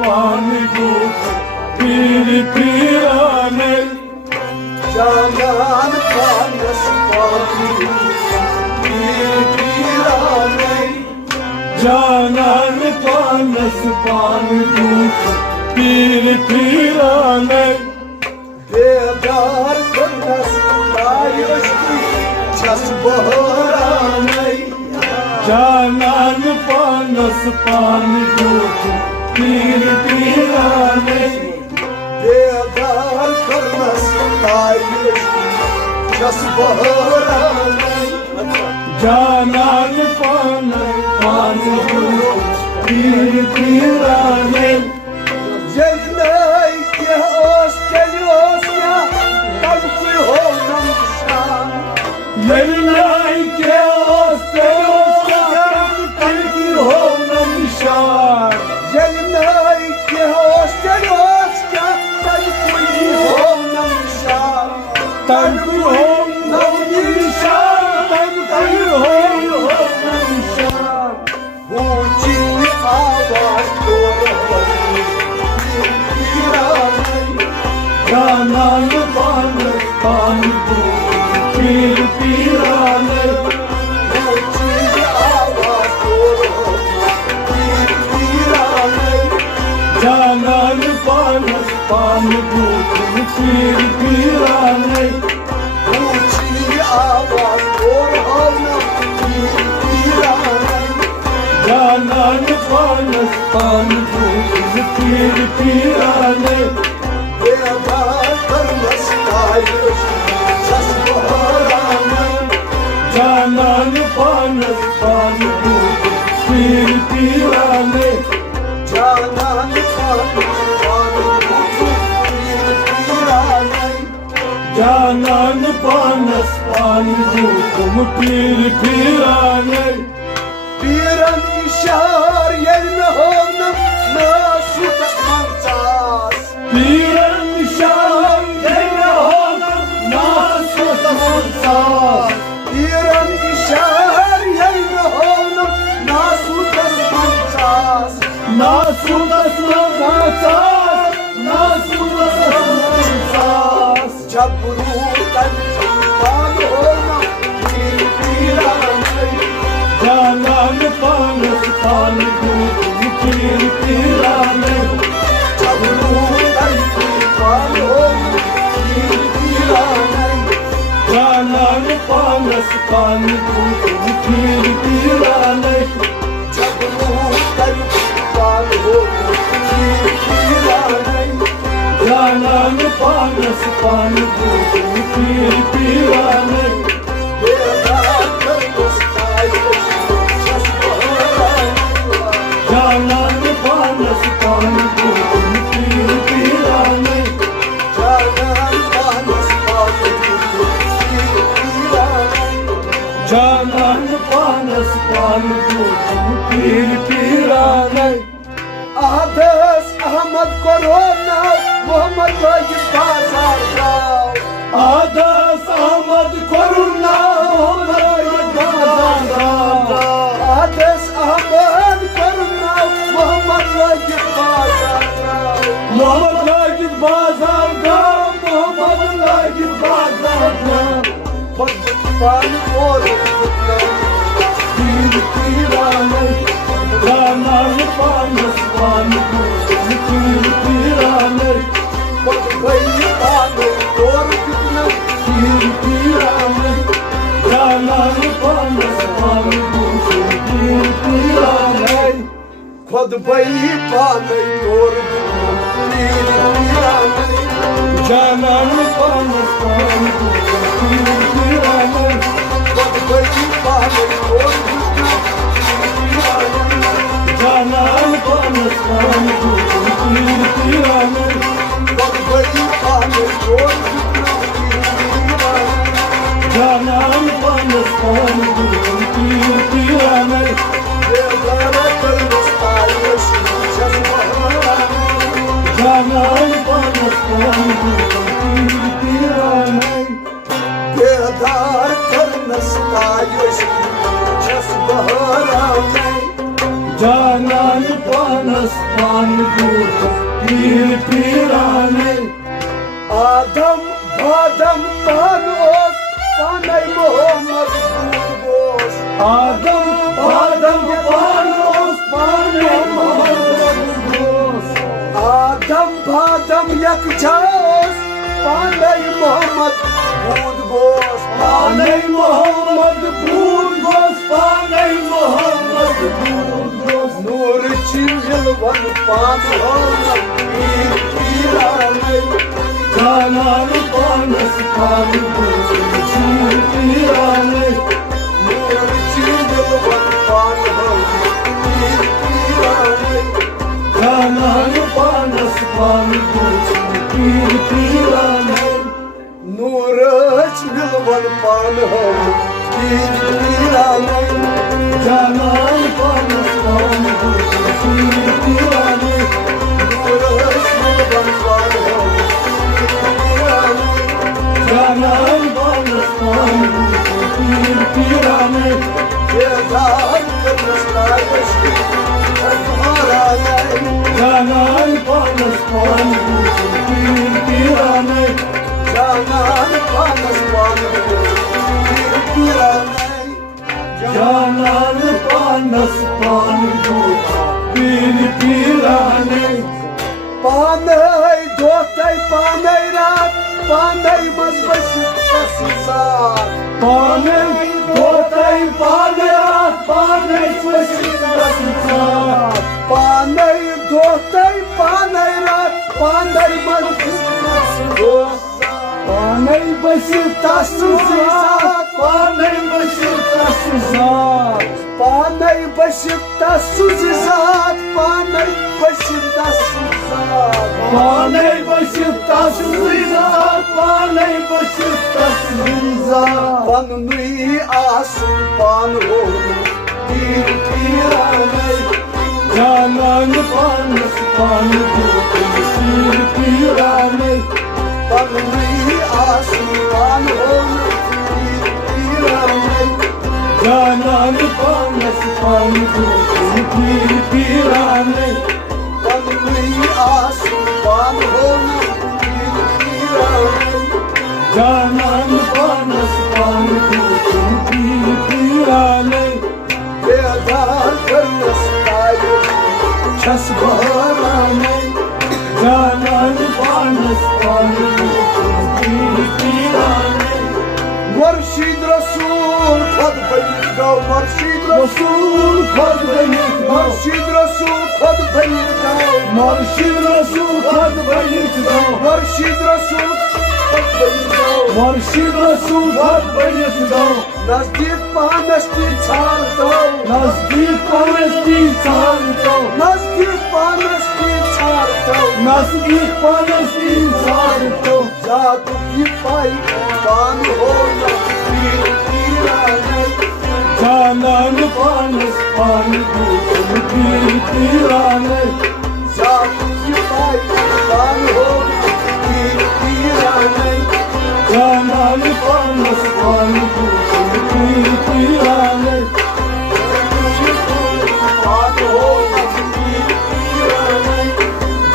पानी दूध पीर पीराने Canan panas pani pir pirane जानान पानस पानी दूध पीर पीराने Bedar kırnas ayıştı ças baharane जानान पानस पानी दूध पीर पीराने Bedar kırnas ayıştı ças baharane जानान पानस पानी दूध पीर पीराने Cennet ya ostelios ya kalkı olmamışa Yerlay ke ostelos kalbi olmamışar Cennet ya ostelios ya kalkı olmamışa Kalbi olmamışar Kalbi olmamışar Bu çiğ ağlar doğru Canan panas pani दूध पीर पीराने Bu çiğ ağlar doğru जानान पानस पानी दूध पीर पीराने Bu çiğ ağlar doğru जानान पानस पानी दूध पीर पीराने Bedar kırmaz kayış Sas baharane जानान पानस पानी दूध पीर पीराने Canan panas pani pirane जानान पानस पानी दूध पीर पीराने Bir an işar yerine olmam nasıl takmansaz Piran शाम तेरा होगा नासुत मंसास Bir an işar yerine olmam nasıl takmansaz नासुत मंसास नासुत मंसास Çapuruktan kan olmam pirane जानान पानस पानी दूध पीर पीराने Çapuruktan kan olmam pirane जानान पानस पानी दूध पीर पीराने Çapuruktan kan olmam pirane जानान पानस पानी दूध पीर पीराने Bedar kırmaz kayış Sas baharane जानान पानस पानी दूध पीर पीराने Canan panas pani pirane जानान पानस पानी दूध पीर पीराने Ahdes Ahmet Korona Muhammed Vacip Pazarda आदस अहमद करुणा Ahdes Ahmet Korona Muhammed Vacip Pazarda Mohammad लागिब बाजारदा Mohammad लागिब बाजारदा Fadlıktan orukta पीर पीराने जानान पानस पानी दूध पीर पीराने Fadlıkayı tanı orukta पीर पीराने जानान पानस पानी दूध पीर पीराने Fadlıkayı tanı orukta जानान पानस पानी दूध पीर पीराने Fadlıkayı tanı orukta जानान पानस पानी दूध पीर पीराने Fadlıkayı tanı orukta जानान पानस पानी दूध पीर पीराने Bedara kırmaz kayış Sas baharane जानान पानस पानी दूध पीर पीराने Bedar kırmaz kayış Ças baharane जानान पानस पानस पान दूत पीर पीराने आदम बादम पान ओस पानै मोहम्मद दूध गोस आदम बादम पानोस पाने मोहम्मद गोस आदम बादम यकजास पानै मोहम्मद दूध गोस पाने मोहम्मद दूध गोस पाने मोहम्मद दूध गोस नूर चिंजलवन पान मोहम्मद पीर पीरानै जानान पानस पान दूत पीर पीराने नूर चिंजलवन पान मोहम्मद पीर पीरानै जानान पानस पान दूत पीर पीराने नूर चिंजलवन पान मोहम्मद पीर पीरानै जानान पानस पान दूत पीर पीराने नूर चिंजलवन पान मोहम्मद जानान पानस पान दूत पीर पीराने बेदार करनस हमारा जानान पानस पान दूत पीर पीराने जानान पानस पान पीर पीरानै जानान पानस पान दूत पीर पीराने पानै दोतै पानै रात पानै मजबस साथ पाने धोतै पाने रात पाने स्वसित साथ पानै दोतै पानै रात पानै मजबस पाने बसित साथ पाने बसित साथ पानै बसित साथ पानै बसित साथ पाने बसित साथ पाने बसित साथ पन्नुई आसु पान हो पीर पीरानै जानान पानस पान दूत पीर पीराने पन्नुई आसु पान हो पीर पीरानै जानान पानस पान दूत पीर पीराने पन्नुई आसु पान हो पीर पीरानै जानान पानस पान दूत पीर पीराने बेदार करनस आयो छस बहरानै जानान पानस पान दूत पीर पीराने मुर्शिद रसूल खुद बलित गौ मुर्शिद रसूल खुद बनित गौ मुर्शिद रसूल खुद बलित गौ मुर्शिद रसूल खुद बनित गौ मुर्शिद रसूल खुद बलित गौ मुर्शिद रसूल खुद बनित गौ नजदीक पानस की छाल दो नजदीक पानस की छाल दो नजदीक पानस की छाल दो नजदीक पानस की छाल दो जादू की पाई पान हो पीर पीरानै जानान पानस पान दूत पीर पीराने जादू की पाई पान हो पीर पीरानै जानान पानस पान दूत पीर पीराने पान हो पीर पीरानै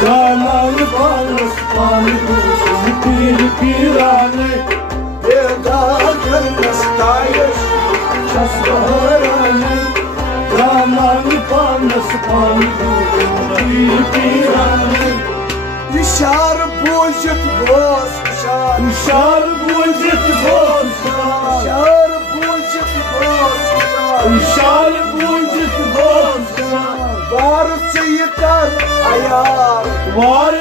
जानान पानस पान दूत पीर पीराने बेदार करनस तायश छस बहराने जानान पानस पान दूत पीर पीराने इशार बोझत गोस इशार इशार बूझित गोस इशार बोझत गोस इशार बूझित गोस बार से ये कर अयार वार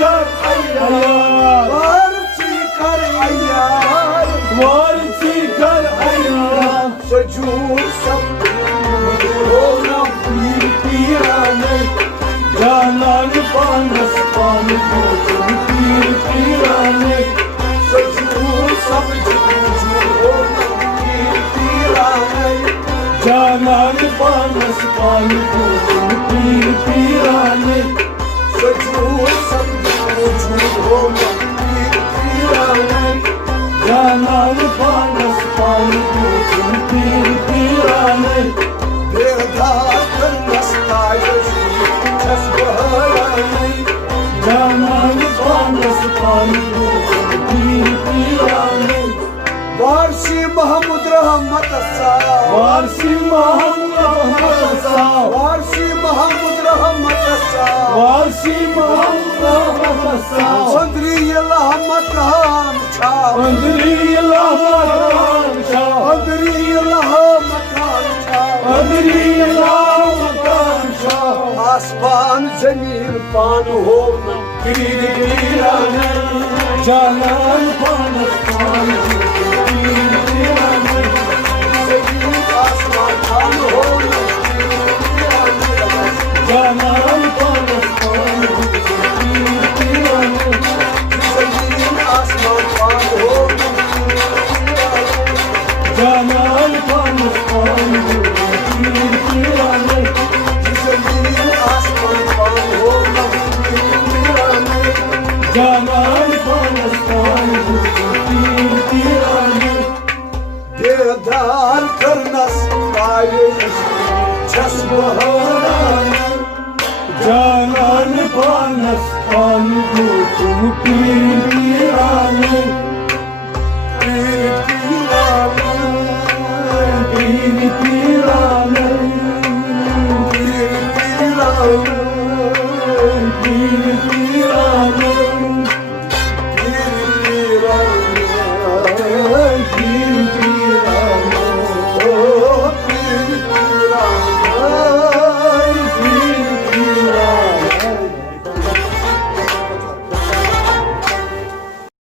कर अयार बार से ये कर अयार वार कर अयार सजूर सब होना पीर पीराने जानान पानस पान दूत पीर पीराने सजूर सब होना पीर पीरानै जानान पानस पान दूत पीर पीराने सजूर सब होना पीर पीरानै जानान पानस पान दूत पीर पीराने बेदार करनस तायश छस रहमत सा वारसी मोहम्मद सा वारसी महमूद रहमत सा वारसी मोहम्मद सा अंदरी रहमत हम छा अंदरी रहमत छा अंदरी रहमत हम छा अंदरी रहमत छा आसमान जमीन पान हो गिर गिराने जालान पानस पान जमीन आसमान पान हो जालान पानस पान जमीन आसमान पान हो जालान पानस पान जमीन आसमान पान हो जालान पानस पान बेदार करनस कायश छस बहाना जालान पानस पान तुम पीराने